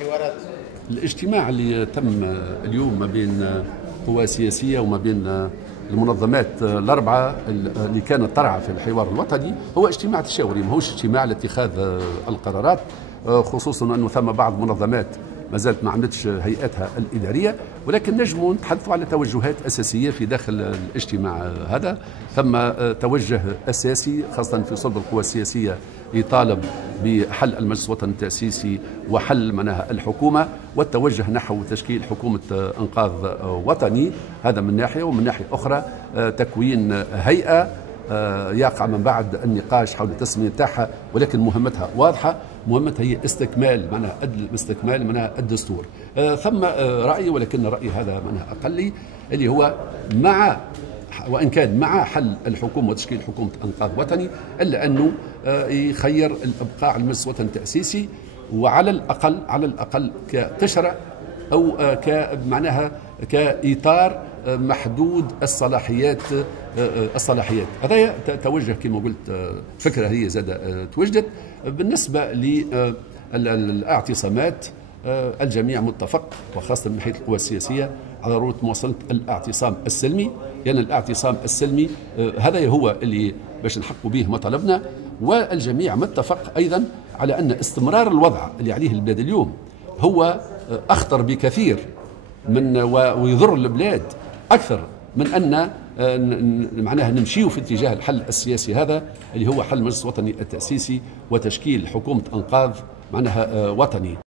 حوارات. الاجتماع اللي تم اليوم ما بين قوى سياسية وما بين المنظمات الأربعة اللي كانت ترعى في الحوار الوطني هو اجتماع تشاوري، ماهوش اجتماع لاتخاذ القرارات، خصوصا أنه ثم بعض المنظمات ما زالت ما عملتش هيئاتها الإدارية، ولكن نجموا نتحدثوا على توجهات أساسية في داخل الاجتماع هذا. ثم توجه أساسي خاصة في صلب القوى السياسية يطالب بحل المجلس الوطني التأسيسي وحل منها الحكومة، والتوجه نحو تشكيل حكومة إنقاذ وطني. هذا من ناحية، ومن ناحية أخرى تكوين هيئة يقع من بعد النقاش حول التسمية تاعها، ولكن مهمتها واضحة، مهمتها هي استكمال معناها الدستور. ثم رأي، ولكن الرأي هذا منها أقلي، اللي هو مع وإن كان مع حل الحكومة وتشكيل حكومة إنقاذ وطني، إلا أنه يخير الإبقاء على المجلس الوطني التأسيسي، وعلى الأقل كقشرة أو معناها كإطار محدود الصلاحيات. هذا توجه كما قلت، فكرة هي زاد توجدت. بالنسبة للاعتصامات الجميع متفق، وخاصة من حيث القوى السياسية، على ضرورة مواصلة الاعتصام السلمي، لأن الاعتصام السلمي هذا هو اللي باش نحققوا به مطالبنا. والجميع متفق أيضا على أن استمرار الوضع اللي عليه البلاد اليوم هو أخطر بكثير من ويضر البلاد أكثر من أن معناها نمشيو في اتجاه الحل السياسي هذا اللي هو حل المجلس الوطني التأسيسي وتشكيل حكومة إنقاذ معناها وطني.